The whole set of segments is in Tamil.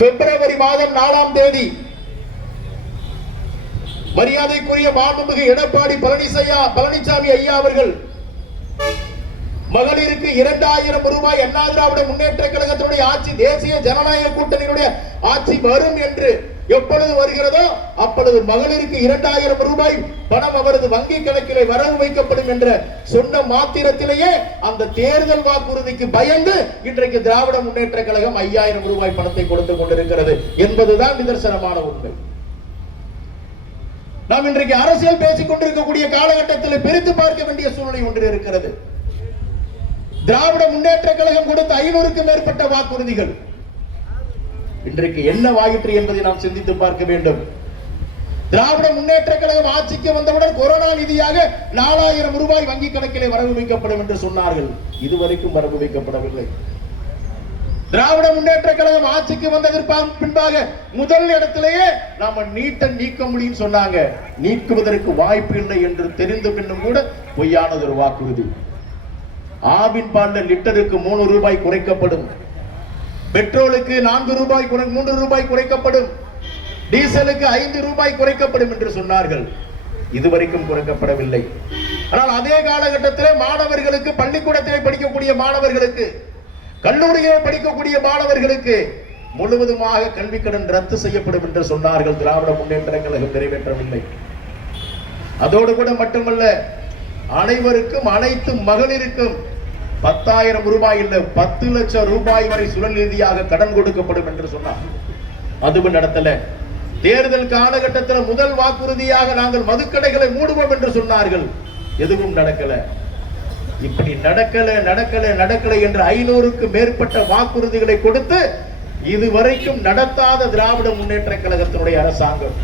பிப்ரவரி மாதம் 4ஆம் தேதி மரியாதைக்குரிய மாண்புமிகு எடப்பாடி பழனிசாமி ஐயா அவர்கள் மகளிருக்கு 2000 ரூபாய் அண்ணா திராவிட முன்னேற்ற கழகத்தினுடைய ஆட்சி, தேசிய ஜனநாயக கூட்டணியினுடைய ஆட்சி வரும் என்று எப்பொழுது வருகிறதோ அப்பொழுது மகளிருக்கு 2000 ரூபாய் பணம் அவரது வங்கி கணக்கிலே வரவு வைக்கப்படும் என்ற சொன்ன மாத்திரத்திலேயே அந்த தேர்தல் வாக்குறுதிக்கு பயந்து இன்றைக்கு திராவிட முன்னேற்ற கழகம் 5000 ரூபாய் பணத்தை கொடுத்துக் கொண்டிருக்கிறது என்பதுதான் நிதர்சனமான உண்மை. நாம் இன்றைக்கு அரசியல் பேசிக் கொண்டிருக்கக்கூடிய காலகட்டத்தில் பிரித்து பார்க்க வேண்டிய சூழ்நிலை ஒன்று இருக்கிறது. திராவிட முன்னேற்ற கழகம் கொடுத்த 500க்கும் மேற்பட்ட வாக்குறுதிகள் இன்றைக்கு என்ன வாயிற்று என்பதை நாம் சிந்தித்து பார்க்க வேண்டும். திராவிட முன்னேற்ற கழகம் ஆட்சிக்கு வந்தவுடன் கொரோனா நிதியாக 4000 ரூபாய் வங்கி கணக்கிலே வரவு வைக்கப்படும் என்று சொன்னார்கள். இதுவரைக்கும் வரவு வைக்கப்படவில்லை. திராவிட முன்னேற்ற கழகம் ஆட்சிக்கு வந்ததற்கு பின்பாக முதல் இடத்திலேயே நாம நீக்க முடியும் சொன்னாங்க. நீக்குவதற்கு வாய்ப்பு இல்லை என்று தெரிந்த பின்னும் கூட பொய்யானது ஒரு வாக்குறுதி. ஆவின் பால்ல லிட்டருக்கு 3 ரூபாய் குறைக்கப்படும், பெட்ரோலுக்கு 4 ரூபாய் 3 ரூபாய் குறைக்கப்படும், டீசலுக்கு 5 ரூபாய் குறைக்கப்படும் என்று சொன்னார்கள். இதுவரைக்கும் குறைக்கப்படவில்லை. ஆனால் அதே காலகட்டத்தில் மாணவர்களுக்கு, பள்ளிக்கூடத்திலே படிக்கக்கூடிய மாணவர்களுக்கு, கல்லூரியிலே படிக்கக்கூடிய மாணவர்களுக்கு முழுவதுமாக கல்வி கடன் ரத்து செய்யப்படும் என்று சொன்னார்கள். திராவிட முன்னேற்ற கழகம் நிறைவேற்றவில்லை. அதோடு கூட மட்டுமல்ல, அனைவருக்கும், அனைத்து மகளிருக்கும் 10,000 ரூபாய் இல்ல 10 லட்சம் ரூபாய் வரை சுழல் ரீதியாக கடன் கொடுக்கப்படும் என்று சொன்னார். அதுவும் நடத்தல. தேர்தல் காலகட்டத்தில் முதல் வாக்குறுதியாக நாங்கள் மதுக்கடைகளை மூடுவோம் என்று சொன்னார்கள். எதுவும் நடக்கல. இப்படி நடக்கல என்று 500க்கும் மேற்பட்ட வாக்குறுதிகளை கொடுத்து இதுவரைக்கும் நடத்தாத திராவிட முன்னேற்ற கழகத்தினுடைய அரசாங்கம்.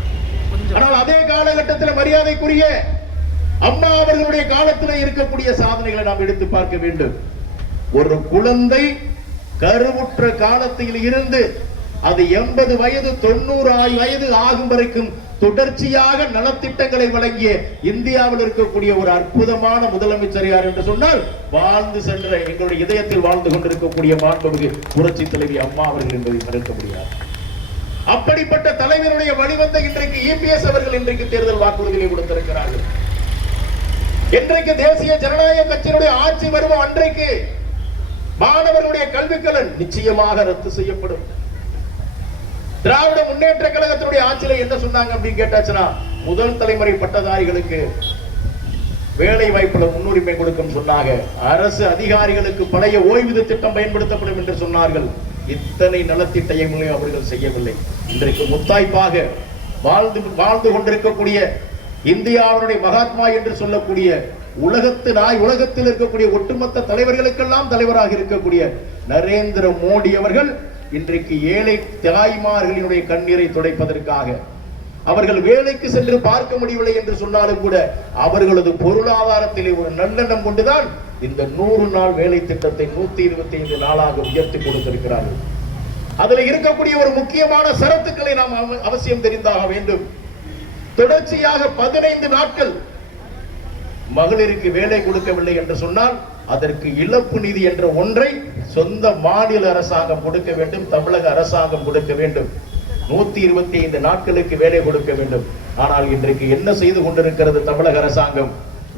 ஆனால் அதே காலகட்டத்தில் மரியாதைக்குரிய அம்மா அவர்களுடைய காலத்தில் இருக்கக்கூடிய சாதனைகளை நாம் எடுத்து பார்க்க வேண்டும். ஒரு குழந்தை கருவுற்ற காலத்தில் இருந்து அது 80 வயது 90 வயது ஆகும் வரைக்கும் தொடர்ச்சியாக நலத்திட்டங்களை வழங்கிய இந்தியாவில் இருக்கக்கூடிய ஒரு அற்புதமான முதலமைச்சர் யார் என்று சொன்னால், வாழ்ந்து சென்ற எங்களுடைய இதயத்தில் வாழ்ந்து கொண்டிருக்கக்கூடிய மாண்புமிகு புரட்சி தலைவி அம்மா அவர்கள் என்பதை மறுக்க முடியாது. அப்படிப்பட்ட தலைவருடைய வழிவந்த இன்றைக்கு இபிஎஸ் அவர்கள் இன்றைக்கு தேர்தல் வாக்குறுதிகளை கொடுத்திருக்கிறார்கள். இன்றைக்கு தேசிய ஜனநாயக கட்சியினுடைய ஆட்சி வரும் அன்றைக்கு மாணவர்களுடைய கல்விக்கடன் நிச்சயமாக ரத்து செய்யப்படும். திராவிட முன்னேற்ற கழகத்தினுடைய ஆட்சியில என்ன சொன்னாங்க அப்படின்னு கேட்டாச்சுன்னா, முதல் தலைமுறை பட்டதாரிகளுக்கு வேலை வாய்ப்புல முன்னுரிமை கொடுக்கும் சொன்னாங்க. அரசு அதிகாரிகளுக்கு பழைய ஓய்வூதிய திட்டம் பயன்படுத்தப்படும் என்று சொன்னார்கள். இத்தனை நலத்திட்டங்களையும் அவர்கள் செய்யவில்லை. இன்றைக்கு முத்தாய்ப்பாக வாழ்ந்து கொண்டிருக்கக்கூடிய இந்தியாவுடைய மகாத்மா என்று சொல்லக்கூடிய உலகத்தில் இருக்கக்கூடிய ஒட்டுமொத்த தலைவர்களுக்கெல்லாம் தலைவராக இருக்கக்கூடிய நரேந்திர மோடி அவர்கள் இன்றைக்கு ஏழை தாய்மார்களினுடைய கண்ணீரை துடைப்பதற்காக அவர்கள் வேலைக்கு சென்று பார்க்க முடியவில்லை என்று சொன்னாலும் கூட அவர்களது பொருளாதாரத்திலே ஒரு நல்லெண்ணம் கொண்டுதான் இந்த 100 நாள் வேலை திட்டத்தை 125 நாளாக உயர்த்தி கொடுத்திருக்கிறார்கள். அதில் இருக்கக்கூடிய ஒரு முக்கியமான சரத்துக்களை நாம் அவசியம் தெரிந்தாக வேண்டும். தொடர்ச்சியாக 15 நாட்கள் மகளிருக்கு வேலை கொடுக்கவில்லை என்று சொன்னால் அதற்கு இழப்பு நிதி என்ற ஒன்றை சொந்த மாநில அரசாங்கம் கொடுக்க வேண்டும், தமிழக அரசாங்கம் கொடுக்க வேண்டும். 125 நாட்களுக்கு வேலை கொடுக்க வேண்டும். ஆனால் இன்றைக்கு என்ன செய்து கொண்டிருக்கிறது தமிழக அரசாங்கம்?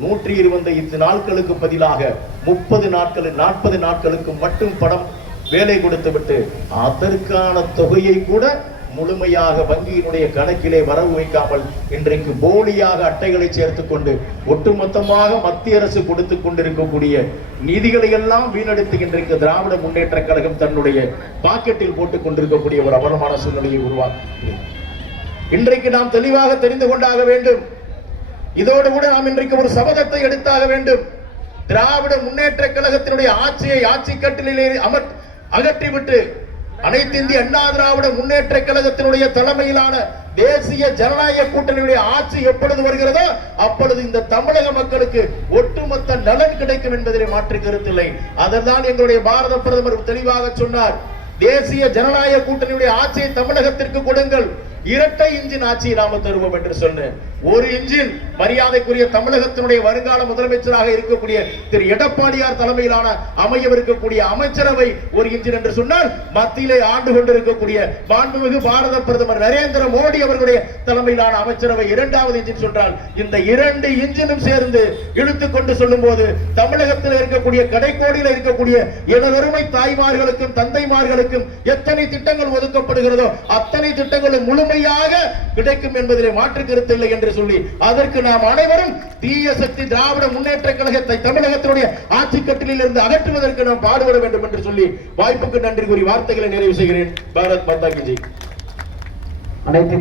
125 நாட்களுக்கு பதிலாக 30 நாட்கள் 40 நாட்களுக்கு மட்டும் பணம் வேலை கொடுத்துவிட்டு அதற்கான தொகையை கூட முழுமையாக வங்கியினுடைய கணக்கிலே வரவு வைக்காமல் இன்றைக்கு போலியாக அட்டைகளை சேர்த்துக் கொண்டு ஒட்டுமொத்தமாக மத்திய அரசு கொடுத்துக் கொண்டிருக்கக்கூடிய நிதிகளை எல்லாம் வீணடித்து இன்றைக்கு திராவிட முன்னேற்ற கழகம் தன்னுடைய பாக்கெட்டில் போட்டுக் கொண்டிருக்கக்கூடிய ஒரு அவலமான சூழ்நிலையை உருவாக்கி இன்றைக்கு நாம் தெளிவாக தெரிந்து கொண்டாக வேண்டும். இதோடு கூட நாம் இன்றைக்கு ஒரு சபதத்தை எடுத்தாக வேண்டும். திராவிட முன்னேற்ற கழகத்தினுடைய ஆட்சியை ஆட்சி கட்டிலே அகற்றிவிட்டு அனைத்து இந்திய அண்ணா திராவிட முன்னேற்ற கழகத்தினுடைய தலைமையிலான தேசிய ஜனநாயக கூட்டணியுடைய ஆட்சி எப்பொழுது வருகிறதோ அப்பொழுது இந்த தமிழக மக்களுக்கு ஒட்டுமொத்த நலன் கிடைக்கும் என்பதிலே மாற்று கருத்தில்லை. அதல்தான் எங்களுடைய பாரத பிரதமர் தெளிவாக சொன்னார். தேசிய ஜனநாயக கூட்டணியுடைய ஆட்சியை தமிழகத்திற்கு கொடுங்கள், இரட்டை இன்ஜின் ஆட்சியை நாம தருவோம் என்று சொன்னேன். ஒரு இன்ஜின் மரியாதைக்குரிய தமிழகத்தினுடைய வருங்கால முதலமைச்சராக இருக்கக்கூடிய திரு எடப்பாடியார் தலைமையிலான அமையவிருக்கக்கூடிய அமைச்சரவை ஒரு இன்ஜின் என்று சொன்னால், மத்தியிலே ஆண்டு கொண்டிருக்கக்கூடிய மாண்புமிகு பாரத பிரதமர் நரேந்திர மோடி அவர்களுடைய தலைமையிலான அமைச்சரவை இரண்டாவது இன்ஜின் சொன்னால், இந்த இரண்டு இன்ஜினும் சேர்ந்து இழுத்துக் கொண்டு சொல்லும் போது தமிழகத்தில் இருக்கக்கூடிய கடைக்கோடியில் இருக்கக்கூடிய எனதருமை தாய்மார்களுக்கும் தந்தைமார்களுக்கும் எத்தனை திட்டங்கள் ஒதுக்கப்படுகிறதோ அத்தனை திட்டங்களும் முழுமையாக கிடைக்கும் என்பதிலே மாற்று கருத்து இல்லை என்று சொல்லி, அதற்கு நாம் அனைவரும் தீய சக்தி திராவிட முன்னேற்ற கழகத்தை தமிழகத்தினுடைய ஆட்சி கட்டிலில் இருந்து அகற்றுவதற்கு நாம் பாடுபட வேண்டும் என்று சொல்லி வாய்ப்புக்கு நன்றி கூறி வார்த்தைகளை நிறைவு செய்கிறேன். பாரத் மாதா கி ஜெய். அனைத்து